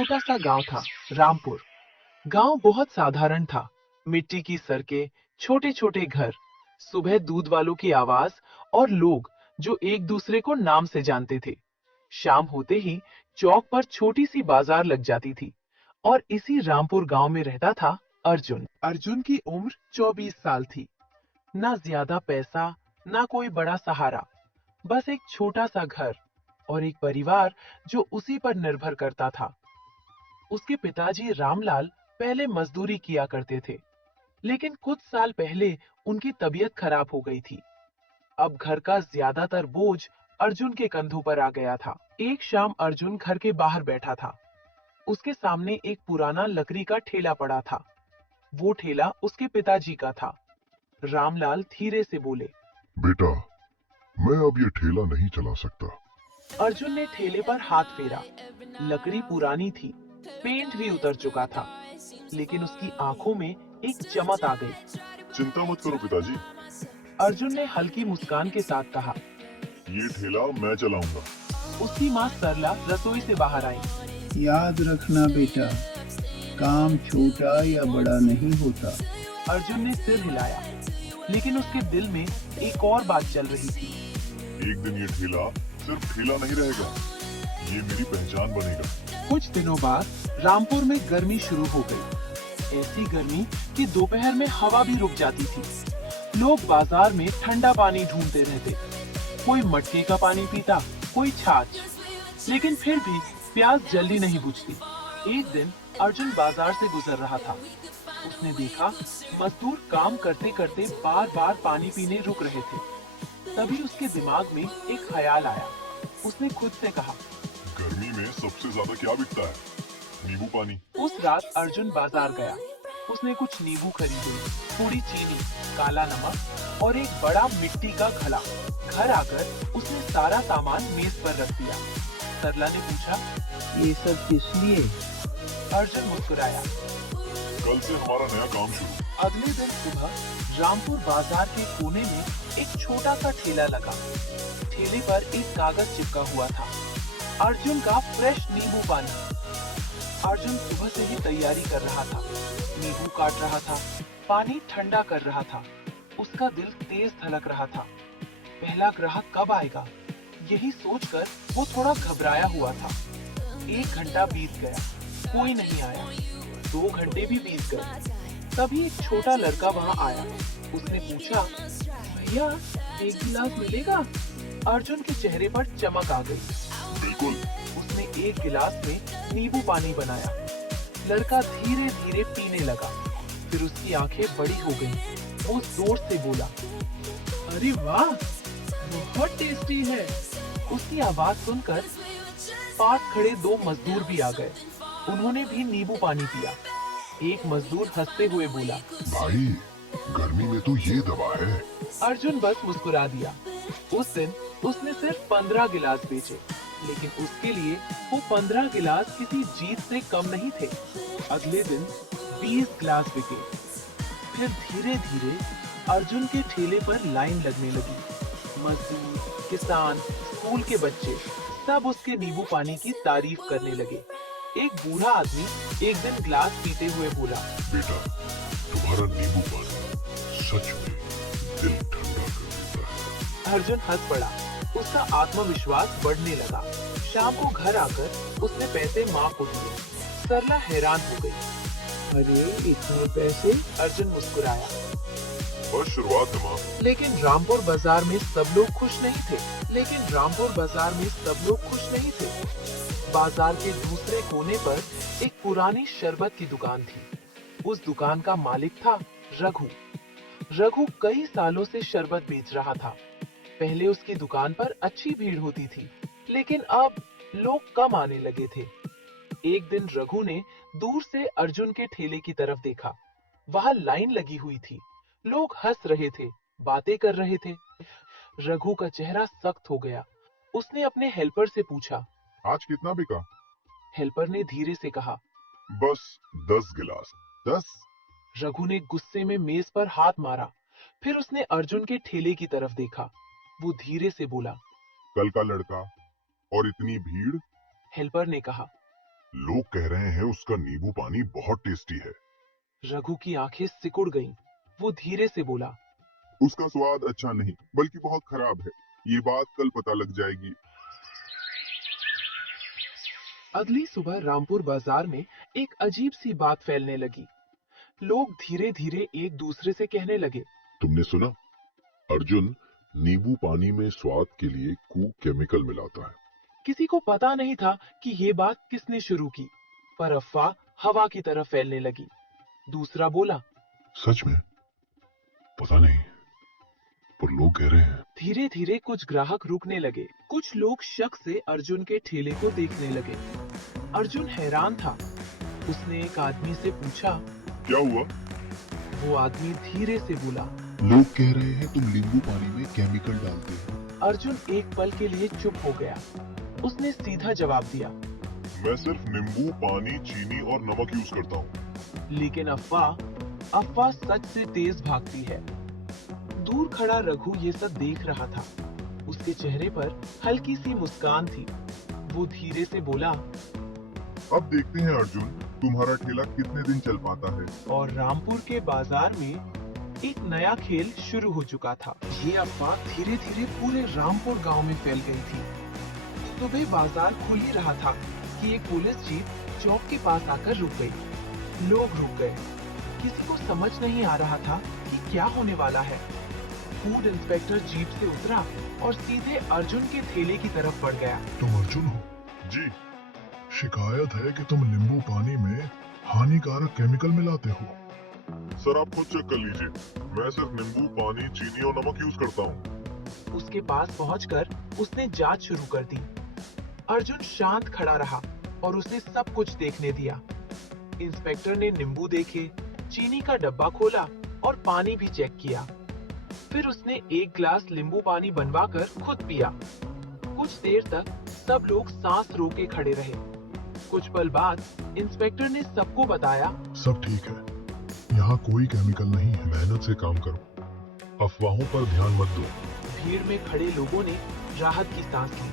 छोटा सा गांव था, रामपुर। गांव बहुत साधारण था। मिट्टी की सड़कें, छोटे छोटे घर, सुबह दूध वालों की आवाज और लोग जो एक दूसरे को नाम से जानते थे। शाम होते ही चौक पर छोटी सी बाजार लग जाती थी। और इसी रामपुर गांव में रहता था अर्जुन। अर्जुन की उम्र 24 साल थी। ना ज्यादा पैसा, ना कोई बड़ा सहारा, बस एक छोटा सा घर और एक परिवार जो उसी पर निर्भर करता था। उसके पिताजी रामलाल पहले मजदूरी किया करते थे, लेकिन कुछ साल पहले उनकी तबीयत खराब हो गई थी। अब घर का ज्यादातर बोझ अर्जुन के कंधों पर आ गया था। एक शाम अर्जुन घर के बाहर बैठा था। उसके सामने एक पुराना लकड़ी का ठेला पड़ा था। वो ठेला उसके पिताजी का था। रामलाल धीरे से बोले, बेटा, मैं अब ये ठेला नहीं चला सकता। अर्जुन ने ठेले पर हाथ फेरा। लकड़ी पुरानी थी, पेंट भी उतर चुका था, लेकिन उसकी आंखों में एक चमक आ गई। चिंता मत करो पिताजी, अर्जुन ने हल्की मुस्कान के साथ कहा। ये ठेला मैं चलाऊंगा। उसकी माँ सरला रसोई से बाहर आई। याद रखना बेटा, काम छोटा या बड़ा नहीं होता। अर्जुन ने सिर हिलाया, लेकिन उसके दिल में एक और बात चल रही थी। एक दिन ये ठेला सिर्फ ठेला नहीं रहेगा, ये मेरी पहचान बनेगा। कुछ दिनों बाद रामपुर में गर्मी शुरू हो गई। ऐसी गर्मी कि दोपहर में हवा भी रुक जाती थी। लोग बाजार में ठंडा पानी ढूंढते रहते। कोई मटके का पानी पीता, कोई छाछ, लेकिन फिर भी प्यास जल्दी नहीं बुझती। एक दिन अर्जुन बाजार से गुजर रहा था। उसने देखा मजदूर काम करते करते बार बार पानी पीने रुक रहे थे। तभी उसके दिमाग में एक ख्याल आया। उसने खुद से कहा, गर्मी में सबसे ज्यादा क्या बिकता है? नींबू पानी। उस रात अर्जुन बाजार गया। उसने कुछ नींबू खरीदे, थोड़ी चीनी, काला नमक और एक बड़ा मिट्टी का घड़ा। घर आकर उसने सारा सामान मेज पर रख दिया। सरला ने पूछा, ये सब किस लिए? अर्जुन मुस्कुराया। कल से हमारा नया काम शुरू। अगले दिन सुबह रामपुर बाजार के कोने में एक छोटा सा ठेला लगा। ठेले पर एक कागज चिपका हुआ था, अर्जुन का फ्रेश नींबू पानी। अर्जुन सुबह से ही तैयारी कर रहा था। नींबू काट रहा था, पानी ठंडा कर रहा था। उसका दिल तेज धड़क रहा था। पहला ग्राहक कब आएगा, यही सोचकर वो थोड़ा घबराया हुआ था। 1 घंटा बीत गया, कोई नहीं आया। 2 घंटे भी बीत गए। तभी एक छोटा लड़का वहां आया। उसने पूछा, भैया, एक गिलास मिलेगा? अर्जुन के चेहरे पर चमक आ गई। बिल्कुल। उसने एक गिलास में नींबू पानी बनाया। लड़का धीरे धीरे पीने लगा। फिर उसकी आंखें बड़ी हो गईं। वो जोर से बोला, अरे वाह, बहुत टेस्टी है। उसकी आवाज सुनकर पास खड़े 2 मजदूर भी आ गए। उन्होंने भी नींबू पानी पिया। एक मजदूर हंसते हुए बोला, भाई, गर्मी में तो ये दवा है। अर्जुन बस मुस्कुरा दिया। उस दिन उसने सिर्फ 15 गिलास बेचे, लेकिन उसके लिए वो 15 गिलास किसी जीत से कम नहीं थे। अगले दिन 20 गिलास बिके। फिर धीरे धीरे अर्जुन के ठेले पर लाइन लगने लगी। मजदूर, किसान, स्कूल के बच्चे सब उसके नींबू पानी की तारीफ करने लगे। एक बूढ़ा आदमी एक दिन गिलास पीते हुए बोला, बेटा, तुम्हारा नींबू पानी सच में दिल ठंडा कर देता है। अर्जुन हंस पड़ा। उसका आत्मविश्वास बढ़ने लगा। शाम को घर आकर उसने पैसे माँ को दिए। सरला हैरान हो गई। अरे इतने पैसे? अर्जुन मुस्कुराया। बस शुरुआत है माँ। लेकिन रामपुर बाजार में सब लोग खुश नहीं थे। बाजार के दूसरे कोने पर एक पुरानी शरबत की दुकान थी। उस दुकान का मालिक था रघु। रघु कई सालों से शरबत बेच रहा था। पहले उसकी दुकान पर अच्छी भीड़ होती थी, लेकिन अब लोग कम आने लगे थे। एक दिन रघु ने दूर से अर्जुन के ठेले की तरफ देखा। वहां लाइन लगी हुई थी। लोग हंस रहे थे, बातें कर रहे थे। रघु का चेहरा सख्त हो गया। उसने अपने हेल्पर से पूछा, आज कितना बिका? हेल्पर ने धीरे से कहा, बस 10 गिलास। 10? रघु ने गुस्से में मेज पर हाथ मारा। फिर उसने अर्जुन के ठेले की तरफ देखा। वो धीरे से बोला, कल का लड़का और इतनी भीड़। हेल्पर ने कहा, लोग कह रहे हैं उसका नींबू पानी बहुत टेस्टी है। रघु की आंखें सिकुड़ गईं। वो धीरे से बोला, उसका स्वाद अच्छा नहीं बल्कि बहुत खराब है। ये बात कल पता लग जाएगी। अगली सुबह रामपुर बाजार में एक अजीब सी बात फैलने लगी। लोग धीरे धीरे एक दूसरे से कहने लगे, तुमने सुना? अर्जुन नींबू पानी में स्वाद के लिए केमिकल मिलाता है। किसी को पता नहीं था कि ये बात किसने शुरू की, पर अफवाह हवा की तरह फैलने लगी। दूसरा बोला, सच में? पता नहीं, पर लोग कह रहे हैं। धीरे धीरे कुछ ग्राहक रुकने लगे। कुछ लोग शक से अर्जुन के ठेले को देखने लगे। अर्जुन हैरान था। उसने एक आदमी से पूछा, क्या हुआ? वो आदमी धीरे से बोला, लोग कह रहे हैं तुम नींबू पानी में केमिकल डालते हो। अर्जुन एक पल के लिए चुप हो गया। उसने सीधा जवाब दिया, मैं सिर्फ नींबू पानी, चीनी और नमक यूज करता हूँ। लेकिन अफवाह सच से तेज भागती है। दूर खड़ा रघु ये सब देख रहा था। उसके चेहरे पर हल्की सी मुस्कान थी। वो धीरे से बोला, अब देखते हैं अर्जुन, तुम्हारा ठेला कितने दिन चल पाता है। और रामपुर के बाजार में एक नया खेल शुरू हो चुका था। ये अफवाह धीरे धीरे पूरे रामपुर गांव में फैल गई थी। सुबह बाजार खुल ही रहा था कि एक पुलिस जीप चौक के पास आकर रुक गई। लोग रुक गए। किसी को समझ नहीं आ रहा था कि क्या होने वाला है। फूड इंस्पेक्टर जीप से उतरा और सीधे अर्जुन के ठेले की तरफ बढ़ गया। तुम अर्जुन हो? जी। शिकायत है कि तुम नींबू पानी में हानिकारक केमिकल मिलाते हो। सर आप खुद चेक कर लीजिए, मैं सिर्फ नींबू पानी, चीनी और नमक यूज करता हूँ। उसके पास पहुंचकर उसने जांच शुरू कर दी। अर्जुन शांत खड़ा रहा और उसे सब कुछ देखने दिया। इंस्पेक्टर ने नींबू देखे, चीनी का डब्बा खोला और पानी भी चेक किया। फिर उसने एक गिलास नींबू पानी बनवाकर खुद पिया। कुछ देर तक सब लोग सांस रोके खड़े रहे। कुछ पल बाद इंस्पेक्टर ने सबको बताया, सब ठीक है, यहाँ कोई केमिकल नहीं है। मेहनत से काम करो, अफवाहों पर ध्यान मत दो। भीड़ में खड़े लोगों ने राहत की सांस ली।